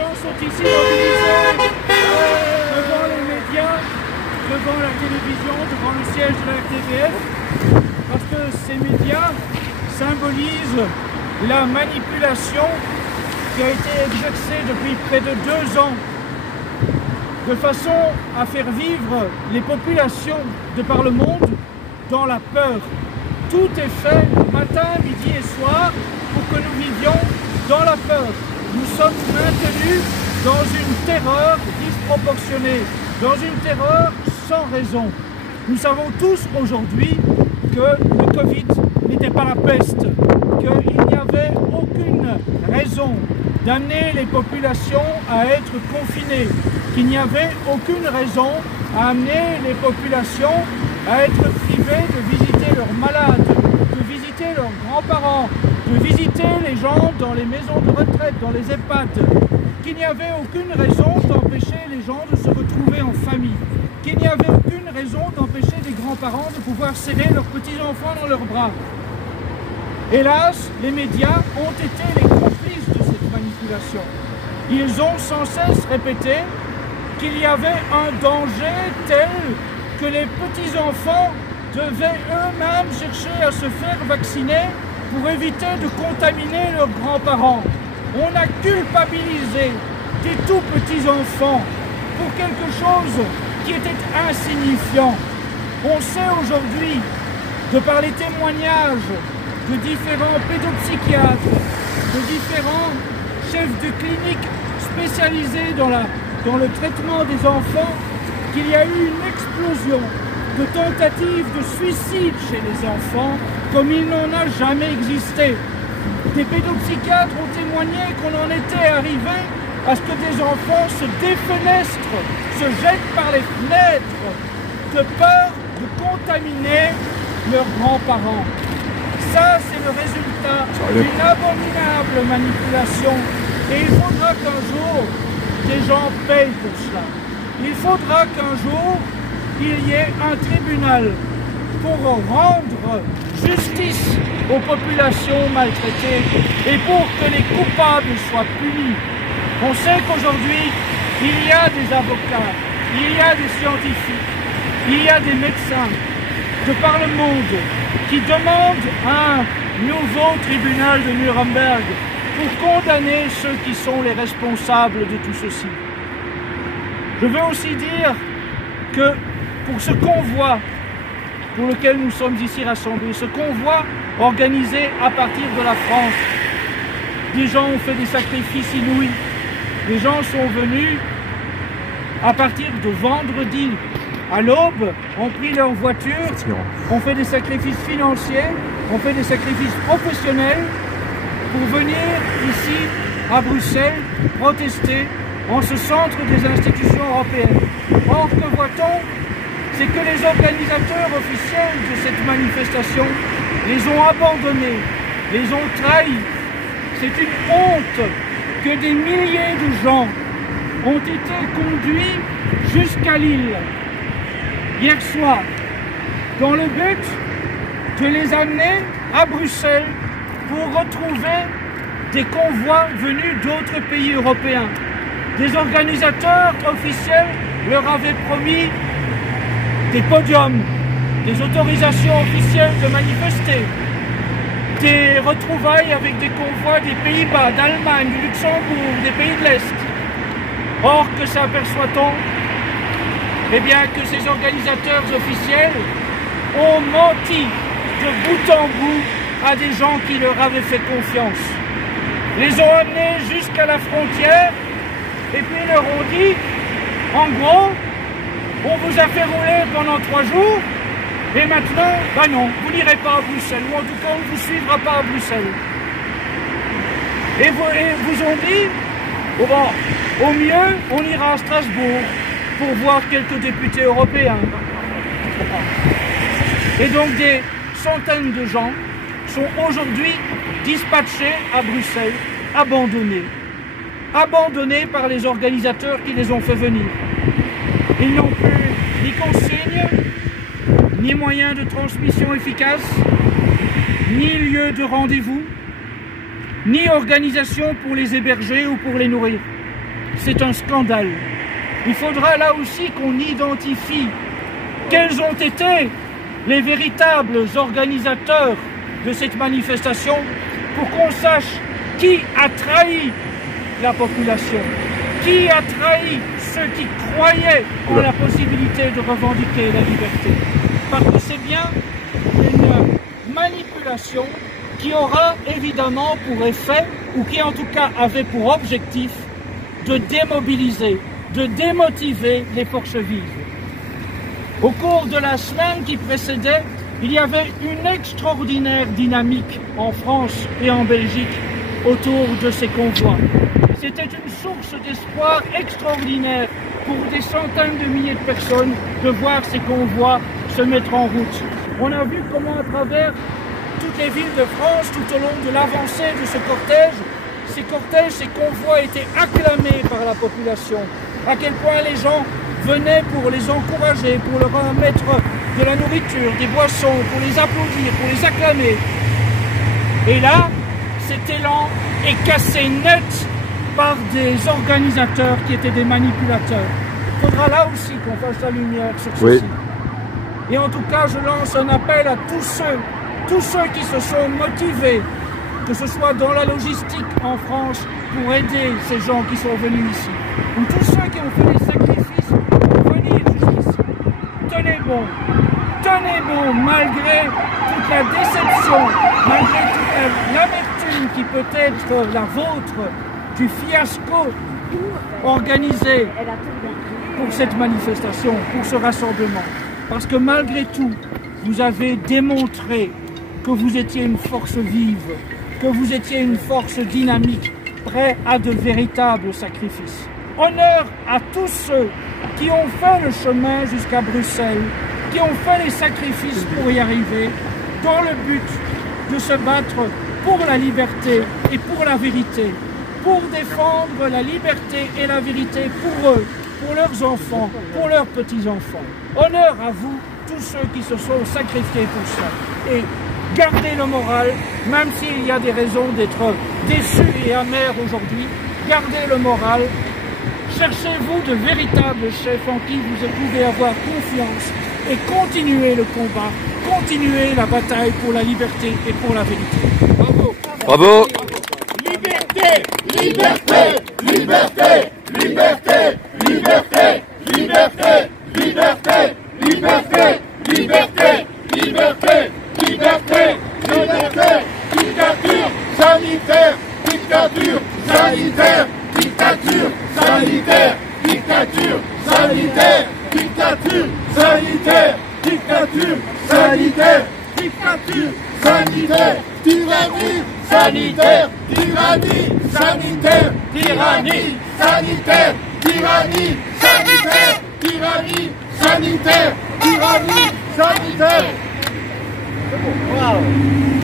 gens sont ici mobilisés devant les médias, devant la télévision, devant le siège de la RTBF, parce que ces médias symbolisent la manipulation qui a été exercée depuis près de 2 ans, de façon à faire vivre les populations de par le monde dans la peur. Tout est fait matin, midi et soir pour que nous vivions dans la peur. Nous sommes maintenus dans une terreur disproportionnée, dans une terreur sans raison. Nous savons tous aujourd'hui que le Covid n'était pas la peste, qu'il n'y avait aucune raison d'amener les populations à être confinées, qu'il n'y avait aucune raison à amener les populations à être privées de visiter leurs malades, de visiter leurs grands-parents, de visiter les gens dans les maisons de retraite, dans les EHPAD, qu'il n'y avait aucune raison d'empêcher les gens de se retrouver en famille, qu'il n'y avait aucune raison d'empêcher les grands-parents de pouvoir serrer leurs petits-enfants dans leurs bras. Hélas, les médias ont été les complices de cette manipulation. Ils ont sans cesse répété qu'il y avait un danger tel que les petits-enfants devaient eux-mêmes chercher à se faire vacciner pour éviter de contaminer leurs grands-parents. On a culpabilisé des tout petits enfants pour quelque chose qui était insignifiant. On sait aujourd'hui, de par les témoignages de différents pédopsychiatres, de différents chefs de clinique spécialisés dans le traitement des enfants, qu'il y a eu une explosion de tentatives de suicide chez les enfants comme il n'en a jamais existé. Des pédopsychiatres ont témoigné qu'on en était arrivé à ce que des enfants se défenestrent, se jettent par les fenêtres, de peur de contaminer leurs grands-parents. Ça, c'est le résultat d'une abominable manipulation. Et il faudra qu'un jour, des gens payent pour cela. Il faudra qu'un jour, il y ait un tribunal pour rendre justice aux populations maltraitées et pour que les coupables soient punis. On sait qu'aujourd'hui, il y a des avocats, il y a des scientifiques, il y a des médecins de par le monde qui demandent un nouveau tribunal de Nuremberg pour condamner ceux qui sont les responsables de tout ceci. Je veux aussi dire que pour ce convoi pour lequel nous sommes ici rassemblés, ce convoi organisé à partir de la France, des gens ont fait des sacrifices inouïs. Les gens sont venus à partir de vendredi à l'aube, ont pris leur voiture, ont fait des sacrifices financiers, ont fait des sacrifices professionnels pour venir ici à Bruxelles protester en ce centre des institutions européennes. Or, que voit-on? C'est que les organisateurs officiels de cette manifestation les ont abandonnés, les ont trahis. C'est une honte que des milliers de gens ont été conduits jusqu'à Lille hier soir, dans le but de les amener à Bruxelles pour retrouver des convois venus d'autres pays européens. Des organisateurs officiels leur avaient promis des podiums, des autorisations officielles de manifester, des retrouvailles avec des convois des Pays-Bas, d'Allemagne, du Luxembourg, des pays de l'Est. Or, que s'aperçoit-on? Eh bien, que ces organisateurs officiels ont menti de bout en bout à des gens qui leur avaient fait confiance. Les ont amenés jusqu'à la frontière et puis leur ont dit, en gros, on vous a fait rouler pendant 3 jours et maintenant, ben non, vous n'irez pas à Bruxelles, ou en tout cas, on ne vous suivra pas à Bruxelles. Et vous ont dit, oh bon, au mieux, on ira à Strasbourg pour voir quelques députés européens. Et donc des centaines de gens sont aujourd'hui dispatchés à Bruxelles, abandonnés par les organisateurs qui les ont fait venir. Ils n'ont plus ni consigne, ni moyen de transmission efficace, ni lieu de rendez-vous, ni organisation pour les héberger ou pour les nourrir. c'est un scandale. Il faudra là aussi qu'on identifie quels ont été les véritables organisateurs de cette manifestation pour qu'on sache qui a trahi la population, qui a trahi ceux qui croyaient en la possibilité de revendiquer la liberté. Parce que c'est bien une manipulation qui aura évidemment pour effet, ou qui en tout cas avait pour objectif, de démobiliser, de démotiver les forces vives. Au cours de la semaine qui précédait, il y avait une extraordinaire dynamique en France et en Belgique autour de ces convois. C'était une source d'espoir extraordinaire pour des centaines de milliers de personnes de voir ces convois se mettre en route. On a vu comment à travers toutes les villes de France, tout au long de l'avancée de ce cortège, ces convois étaient acclamés par la population. À quel point les gens venaient pour les encourager, pour leur remettre de la nourriture, des boissons, pour les applaudir, pour les acclamer. Et là, cet élan est cassé net par des organisateurs qui étaient des manipulateurs. Il faudra là aussi qu'on fasse la lumière sur ceci. Et en tout cas, je lance un appel à tous ceux qui se sont motivés, que ce soit dans la logistique en France, pour aider ces gens qui sont venus ici, ou tous ceux qui ont fait des sacrifices pour venir jusqu'ici. Tenez bon, malgré toute la déception, malgré toute l'amertume qui peut être la vôtre du fiasco organisé pour cette manifestation, pour ce rassemblement. Parce que malgré tout, vous avez démontré que vous étiez une force vive, que vous étiez une force dynamique, prêt à de véritables sacrifices. Honneur à tous ceux qui ont fait le chemin jusqu'à Bruxelles, qui ont fait les sacrifices pour y arriver, dans le but de se battre pour la liberté et pour la vérité, pour défendre la liberté et la vérité pour eux, pour leurs enfants, pour leurs petits-enfants. Honneur à vous, tous ceux qui se sont sacrifiés pour ça. Et gardez le moral, même s'il y a des raisons d'être déçus et amers aujourd'hui, gardez le moral. Cherchez-vous de véritables chefs en qui vous pouvez avoir confiance et continuez le combat, continuez la bataille pour la liberté et pour la vérité. Bravo! Bravo! Liberté! Liberté! Liberté! Liberté! Liberté! Liberté! Liberté! Liberté! Liberté! Liberté! Liberté! Liberté! Dictature sanitaire! Dictature sanitaire! Dictature sanitaire! Dictature sanitaire! Dictature sanitaire! Dictature sanitaire! Dictature sanitaire! Tyrannie sanitaire! Tyrannie sanitaire! Tyrannie sanitaire! Tyrannie sanitaire! Tyrannie sanitaire! Tyrannie sanitaire! Wow!